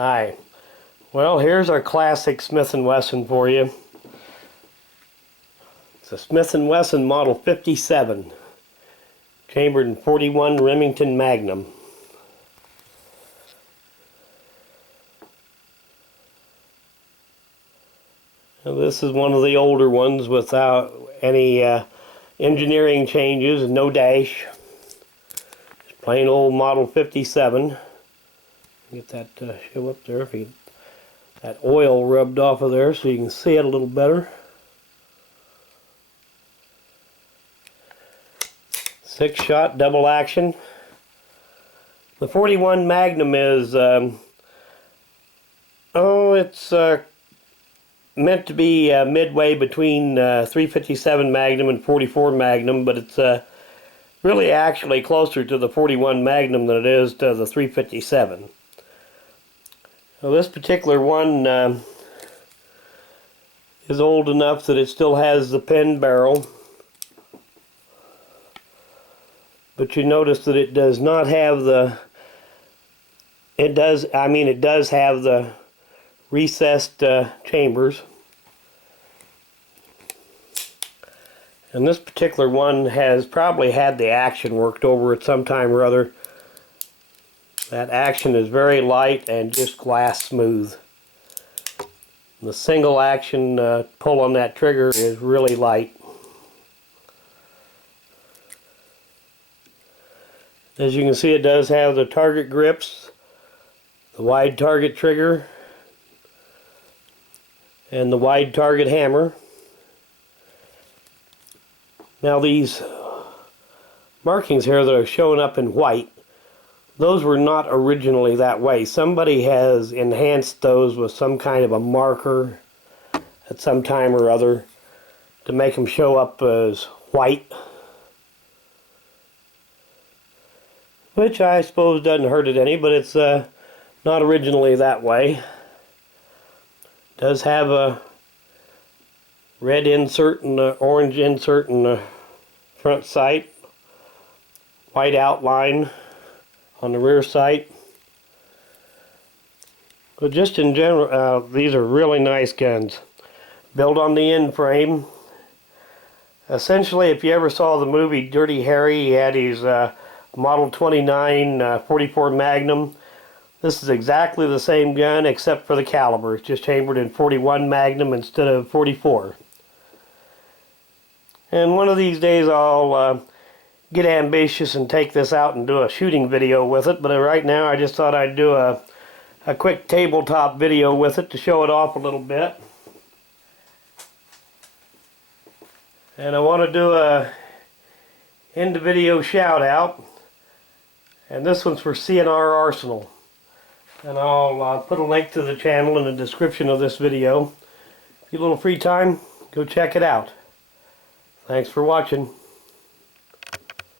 Hi. Well, here's our classic Smith & Wesson for you. It's a Smith & Wesson Model 57, chambered in 41 Remington Magnum. Now, this is one of the older ones without any engineering changes and no dash. Just plain old Model 57. Get that show up there, if you that oil rubbed off of there so you can see it a little better. 6-shot double action. The 41 Magnum is it's meant to be midway between 357 Magnum and 44 Magnum, but it's really actually closer to the 41 Magnum than it is to the 357. Now, this particular one is old enough that it still has the pen barrel, but you notice that it does not have the it does have the recessed chambers. And this particular one has probably had the action worked over it sometime or other. That action is very light and just glass smooth. The single action pull on that trigger is really light. As you can see, it does have the target grips, the wide target trigger, and the wide target hammer. Now, these markings here that are showing up in white, those were not originally that way. Somebody has enhanced those with some kind of a marker at some time or other to make them show up as white, which I suppose doesn't hurt it any, but it's not originally that way. It does have a red insert and an orange insert in the front sight, white outline on the rear sight. But just in general, these are really nice guns. Built on the end frame. Essentially, if you ever saw the movie Dirty Harry, he had his Model 29 44 Magnum. This is exactly the same gun except for the caliber. It's just chambered in 41 Magnum instead of 44. And one of these days I'll get ambitious and take this out and do a shooting video with it, but right now I just thought I'd do a quick tabletop video with it to show it off a little bit. And I want to do a end of video shout out, and this one's for C&Rsenal, and I'll put a link to the channel in the description of this video. If you have a little free time, go check it out. Thanks for watching.